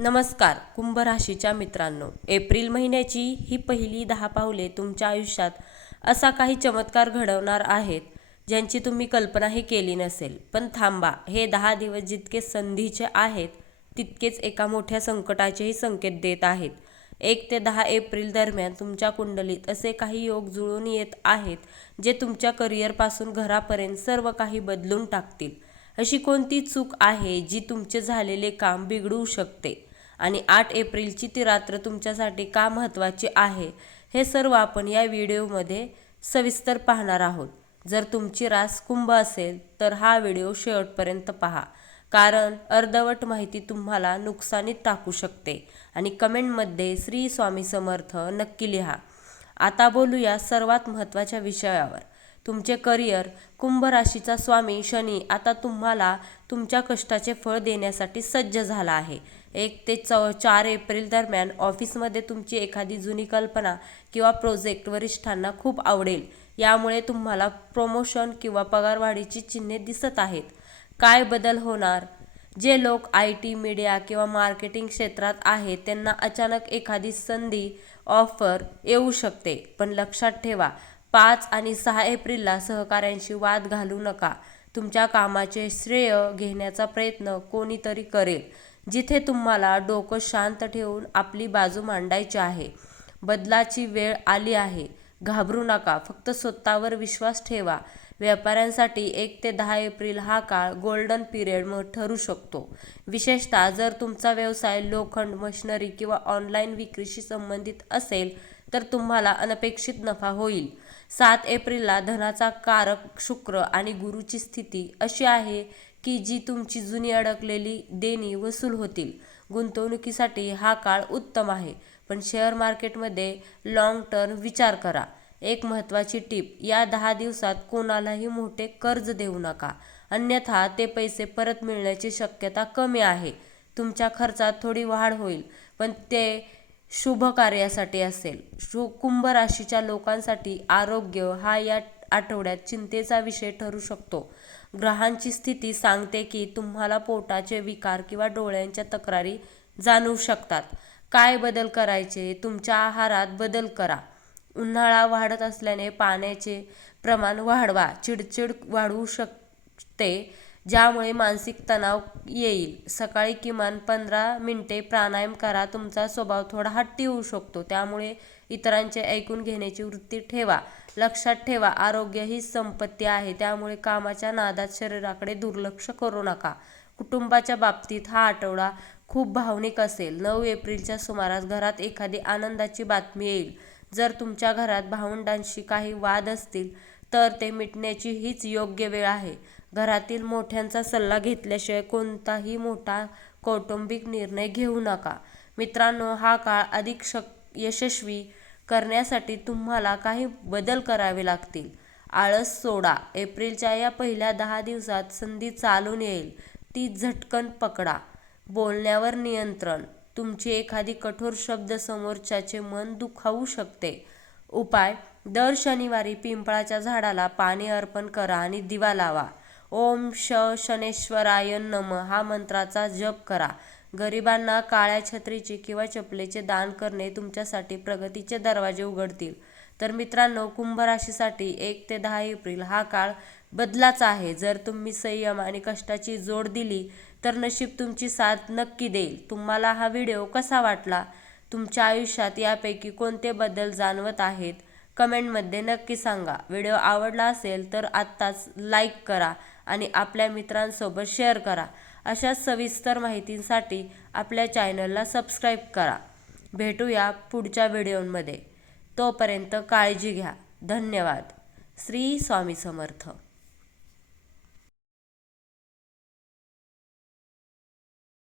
नमस्कार कुंभ राशीच्या मित्रांनो, एप्रिल महिन्याची ही पहिली 10 पावले तुमच्या आयुष्यात असा काही चमत्कार घडवणार आहेत ज्यांची तुम्ही कल्पनाही केली नसेल. पण थांबा, हे 10 दिवस जितके संधीचे आहेत तितकेच एका मोठ्या संकटाचेही संकेत देत आहेत. 1 ते 10 एप्रिल दरम्यान तुमच्या कुंडलीत असे काही योग जुळून येत आहेत जे तुमच्या करिअरपासून घरापर्यंत सर्व काही बदलून टाकतील. अशी कोणती चूक आहे जी तुमचे झालेले काम बिघडवू शकते आणि 8 एप्रिलची ती रात्र तुमच्यासाठी का महत्त्वाची आहे, हे सर्व आपण या व्हिडिओमध्ये सविस्तर पाहणार आहोत. जर तुमची रास कुंभ असेल तर हा व्हिडिओ शेवटपर्यंत पहा, कारण अर्धवट माहिती तुम्हाला नुकसानीत टाकू शकते. आणि कमेंटमध्ये श्री स्वामी समर्थ नक्की लिहा. आता बोलूया सर्वात महत्त्वाच्या विषयावर. तुमचे करिअर. कुंभ राशीचा स्वामी शनी आता तुम्हाला तुमच्या कष्टाचे फळ देण्यासाठी सज्ज झाला आहे. 1 ते 4 एप्रिल दरम्यान ऑफिसमध्ये तुमची एखादी जुनी कल्पना किंवा प्रोजेक्ट वरिष्ठांना खूप आवडेल. यामुळे तुम्हाला प्रमोशन किंवा पगारवाढीची चिन्हे दिसत आहेत. काय बदल होणार? जे लोक IT, मीडिया किंवा मार्केटिंग क्षेत्रात आहेत त्यांना अचानक एखादी संधी, ऑफर येऊ शकते. पण लक्षात ठेवा, 5 आणि 6 एप्रिलला सहकाऱ्यांशी वाद घालू नका. तुमच्या कामाचे श्रेय घेण्याचा प्रयत्न कोणीतरी करेल, जिथे तुम्हाला डोकं शांत ठेवून आपली बाजू मांडायची आहे. बदलाची वेळ आली आहे. घाबरू नका, फक्त स्वतःवर विश्वास ठेवा. व्यापाऱ्यांसाठी 1 ते 10 एप्रिल हा काळ गोल्डन पिरियड ठरू शकतो. विशेषतः जर तुमचा व्यवसाय लोखंड, मशिनरी किंवा ऑनलाईन विक्रीशी संबंधित असेल तर तुम्हाला अनपेक्षित नफा होईल. 7 एप्रिलला धनाचा कारक शुक्र आणि गुरूची स्थिती अशी आहे की जी तुमची जुनी अडकलेली देणी वसूल होतील. गुंतवणुकीसाठी हा काळ उत्तम आहे, पण शेअर मार्केटमध्ये लाँग टर्म विचार करा. एक महत्त्वाची टीप: या 10 दिवसात कोणालाही मोठे कर्ज देऊ नका, अन्यथा ते पैसे परत मिळण्याची शक्यता कमी आहे. तुमच्या खर्चात थोडी वाढ होईल, पण ते शुभ कार्यासाठी असेल. कुंभ राशीच्या लोकांसाठी आरोग्य हा या आठवड्यात चिंतेचा विषय ठरू शकतो. ग्रहांची स्थिती सांगते की तुम्हाला पोटाचे विकार किंवा डोळ्यांच्या तक्रारी जाणवू शकतात. काय बदल करायचे? तुमच्या आहारात बदल करा. उन्हाळा वाढत असल्याने पाण्याचे प्रमाण वाढवा. चिडचिड वाढू शकते, ज्यामुळे मानसिक तणाव येईल. सकाळी किमान 15 मिनिटे प्राणायाम करा. तुमचा स्वभाव थोडा हट्टी होऊ शकतो, त्यामुळे इतरांचे ऐकून घेण्याची वृत्ती ठेवा. लक्षात ठेवा, आरोग्य ही संपत्ती आहे, त्यामुळे कामाच्या नादात शरीराकडे दुर्लक्ष करू नका. कुटुंबाच्या बाबतीत हा आठवडा खूप भावनिक असेल. 9 एप्रिलच्या सुमारास घरात एखादी आनंदाची बातमी येईल. जर तुमच्या घरात भावंडांशी काही वाद असतील तर ते मिटण्याची हीच योग्य वेळ आहे. घरातील मोठ्यांचा सल्ला घेतल्याशिवाय कोणताही मोठा कौटुंबिक निर्णय घेऊ नका. मित्रांनो, हा काळ अधिक यशस्वी करण्यासाठी तुम्हाला काही बदल करावे लागतील. आळस सोडा. एप्रिलच्या या पहिल्या 10 दिवसात संधी चालून येईल, ती झटकन पकडा. बोलण्यावर नियंत्रण. तुमची एखादी कठोर शब्द समोरच्याचे मन दुखावू शकते. उपाय: दर शनिवारी पिंपळाच्या झाडाला पाणी अर्पण करा आणि दिवा लावा. ओम शनेश्वराय नमः हा मंत्राचा जप करा. गरिबांना काळ्या छत्रीचे किंवा चपलेचे दान करणे तुमच्यासाठी प्रगतीचे दरवाजे उघडतील. तर मित्रांनो, कुंभ राशीसाठी 1 ते 10 एप्रिल हा काळ बदलाचा आहे. जर तुम्ही संयम आणि कष्टाची जोड दिली तर नशीब तुमची साथ नक्की देईल. तुम्हाला हा व्हिडिओ कसा वाटला? तुमच्या आयुष्यात यापैकी कोणते बदल जाणवत आहेत? कमेंटमध्ये नक्की सांगा. व्हिडिओ आवडला असेल तर आत्ताच लाईक करा आणि आपल्या मित्रांसोबत शेअर करा. अशा सविस्तर माहितींसाठी आपल्या चॅनलला सबस्क्राईब करा. भेटूया पुढच्या व्हिडिओमध्ये. तोपर्यंत काळजी घ्या. धन्यवाद. श्री स्वामी समर्थ.